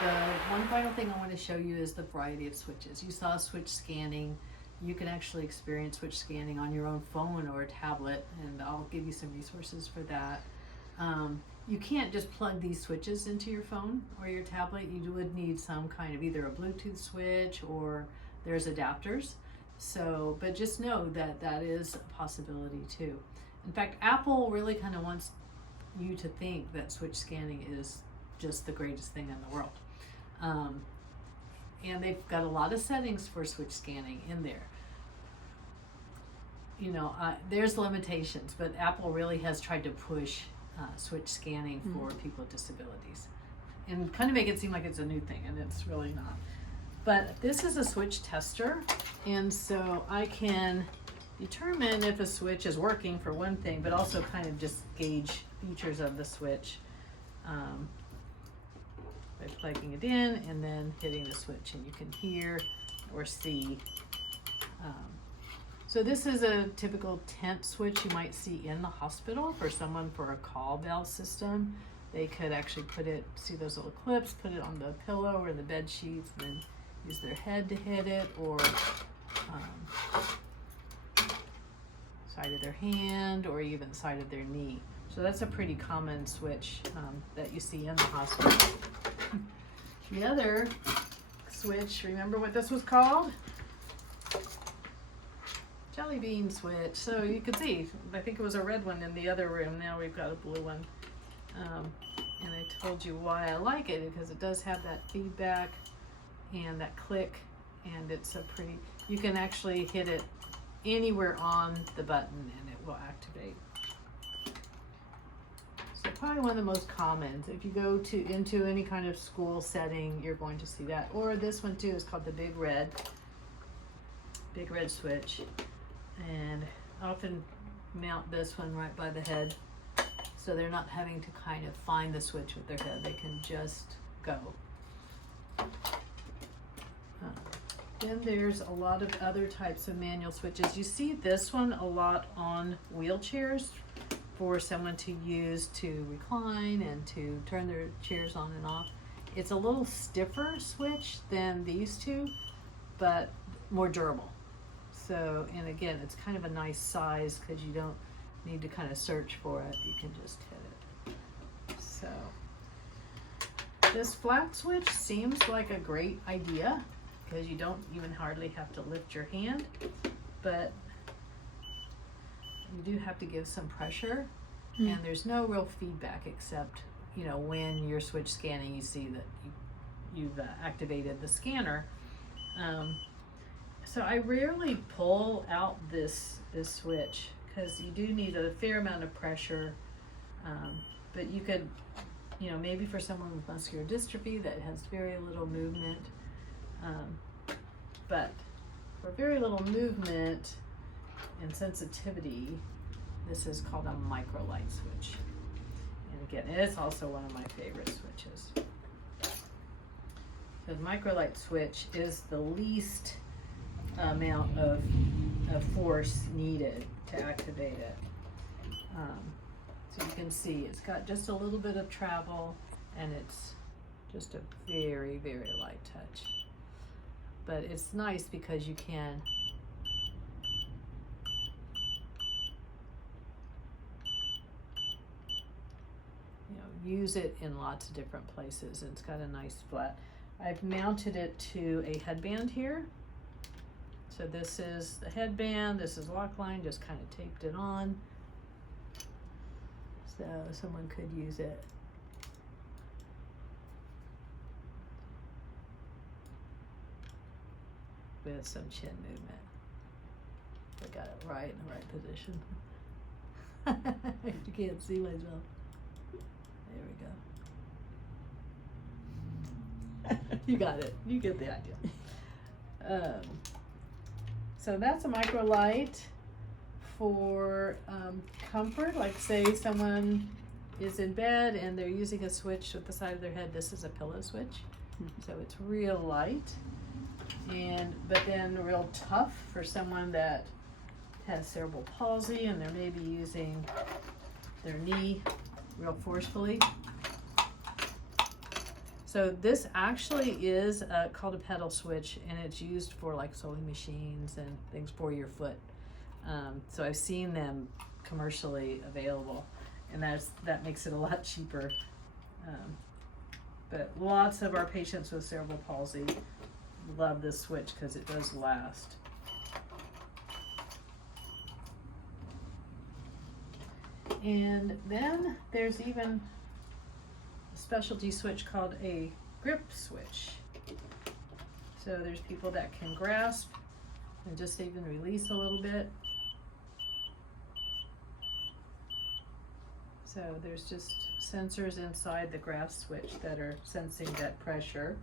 The one final thing I want to show you is the variety of switches. You saw switch scanning. You can actually experience switch scanning on your own phone or a tablet, and I'll give you some resources for that. You can't just plug these switches into your phone or your tablet. You would need some kind of either a Bluetooth switch or there's adapters. So, but just know that that is a possibility too. In fact, Apple really kind of wants you to think that switch scanning is just the greatest thing in the world. And they've got a lot of settings for switch scanning in there. You know, there's limitations, but Apple really has tried to push switch scanning for people with disabilities and kind of make it seem like it's a new thing, and it's really not. But this is a switch tester, and so I can determine if a switch is working for one thing, but also kind of just gauge features of the switch by plugging it in and then hitting the switch, and you can hear or see. So this is a typical tent switch you might see in the hospital for someone for a call bell system. They could actually put it, see those little clips, put it on the pillow or the bed sheets, and then use their head to hit it, or side of their hand, or even side of their knee. So that's a pretty common switch that you see in the hospital. The other switch, remember what this was called? Jelly bean switch. So you can see, I think it was a red one in the other room. Now we've got a blue one. And I told you why I like it, because it does have that feedback and that click, and it's a pretty, you can actually hit it anywhere on the button and it will activate. So probably one of the most common. If you go into any kind of school setting, you're going to see that. Or this one too is called the Big Red switch. And I often mount this one right by the head, so they're not having to kind of find the switch with their head. They can just go. Then there's a lot of other types of manual switches. You see this one a lot on wheelchairs for someone to use to recline and to turn their chairs on and off. It's a little stiffer switch than these two, but more durable. So, and again, it's kind of a nice size because you don't need to kind of search for it. You can just hit it. So, this flat switch seems like a great idea because you don't even hardly have to lift your hand, but you do have to give some pressure, and there's no real feedback except, you know, when you're switch scanning, you see that you've activated the scanner. So I rarely pull out this switch because you do need a fair amount of pressure, but you could, you know, maybe for someone with muscular dystrophy that has very little movement, but for very little movement and sensitivity, this is called a microlight switch. And again, it's also one of my favorite switches. The microlight switch is the least amount of force needed to activate it. So you can see it's got just a little bit of travel, and it's just a very, very light touch. But it's nice because you can use it in lots of different places. It's got a nice flat. I've mounted it to a headband here. So this is the headband, this is lock line, just kind of taped it on. So someone could use it. With some chin movement. I got it right in the right position. You can't see myself. There we go. You got it. You get the idea. So that's a microlight for comfort. Like say someone is in bed and they're using a switch with the side of their head. This is a pillow switch. So it's real light, but then real tough for someone that has cerebral palsy and they're maybe using their knee real forcefully. So So this actually is called a pedal switch, and it's used for like sewing machines and things for your foot. So I've seen them commercially available, and that makes it a lot cheaper. But lots of our patients with cerebral palsy love this switch because it does last. And then there's even a specialty switch called a grip switch. So there's people that can grasp and just even release a little bit. So there's just sensors inside the grasp switch that are sensing that pressure.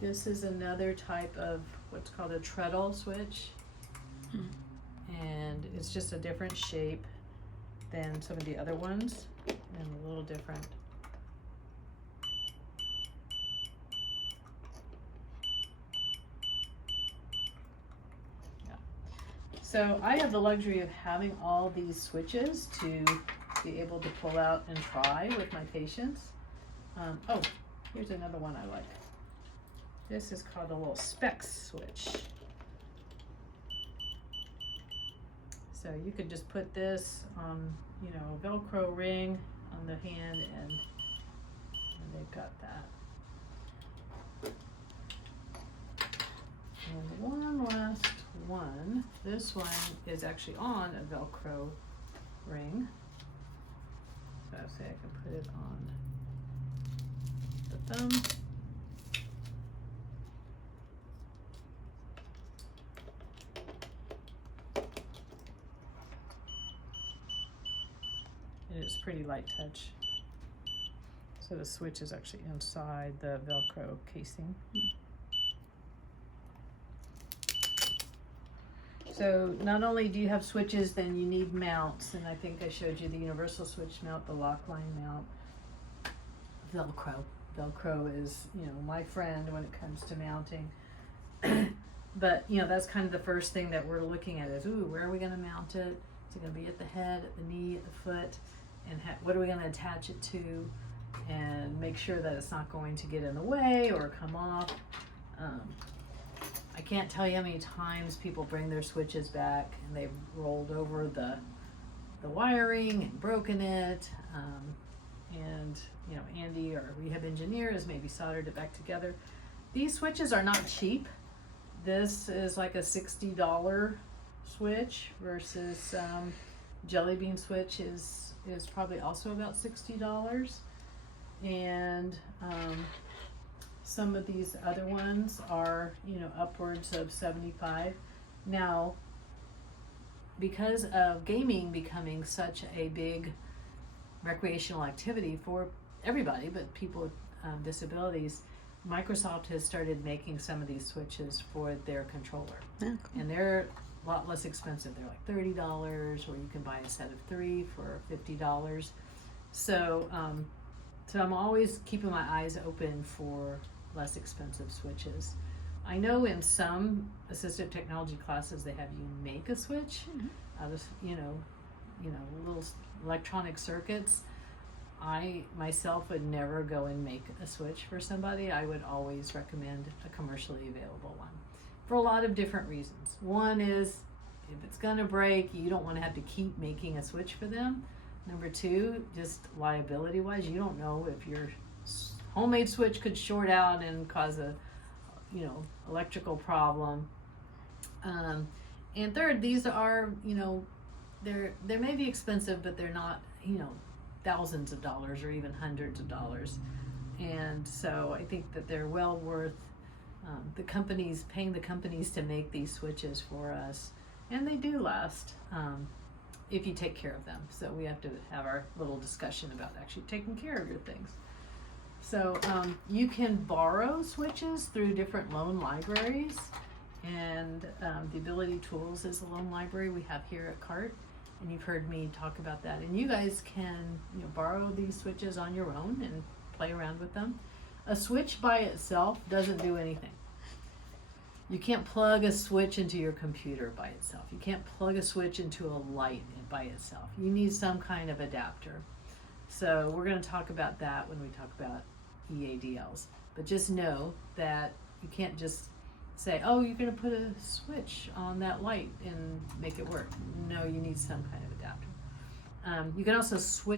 This is another type of what's called a treadle switch. And it's just a different shape than some of the other ones, and a little different. Yeah. So I have the luxury of having all these switches to be able to pull out and try with my patients. Oh, here's another one I like. This is called a little specs switch. So you could just put this on, you know, a Velcro ring on the hand, and they've got that. And one last one. This one is actually on a Velcro ring. So I'll say I can put it on the thumb. It's pretty light touch. So the switch is actually inside the Velcro casing. So not only do you have switches, then you need mounts, and I think I showed you the universal switch mount, the Lockline mount, Velcro. Velcro is, you know, my friend when it comes to mounting. But, you know, that's kind of the first thing that we're looking at is, ooh, where are we going to mount it? Is it going to be at the head, at the knee, at the foot? And what are we going to attach it to, and make sure that it's not going to get in the way or come off. I can't tell you how many times people bring their switches back and they've rolled over the wiring and broken it, and you know, Andy, our rehab engineer, has maybe soldered it back together. These switches are not cheap. This is like a $60 switch versus Jelly Bean switch is probably also about $60, and some of these other ones are, you know, upwards of $75. Now, because of gaming becoming such a big recreational activity for everybody, but people with disabilities, Microsoft has started making some of these switches for their controller. Oh, cool. And they're a lot less expensive. They're like $30, or you can buy a set of 3 for $50. So, so I'm always keeping my eyes open for less expensive switches. I know in some assistive technology classes they have you make a switch out of, you know, little electronic circuits. I myself would never go and make a switch for somebody. I would always recommend a commercially available one for a lot of different reasons. One is, if it's gonna break, you don't want to have to keep making a switch for them. Number two, just liability wise, you don't know if your homemade switch could short out and cause a, you know, electrical problem. And third, these are, you know, they may be expensive, but they're not, you know, thousands of dollars or even hundreds of dollars. And so I think that they're well worth paying the companies to make these switches for us. And they do last if you take care of them. So we have to have our little discussion about actually taking care of your things. So you can borrow switches through different loan libraries, and the Ability Tools is a loan library we have here at CART, and you've heard me talk about that. And you guys can, you know, borrow these switches on your own and play around with them. A switch by itself doesn't do anything. You can't plug a switch into your computer by itself. You can't plug a switch into a light by itself. You need some kind of adapter. So we're going to talk about that when we talk about EADLs. But just know that you can't just say, oh, you're going to put a switch on that light and make it work. No, you need some kind of adapter. You can also switch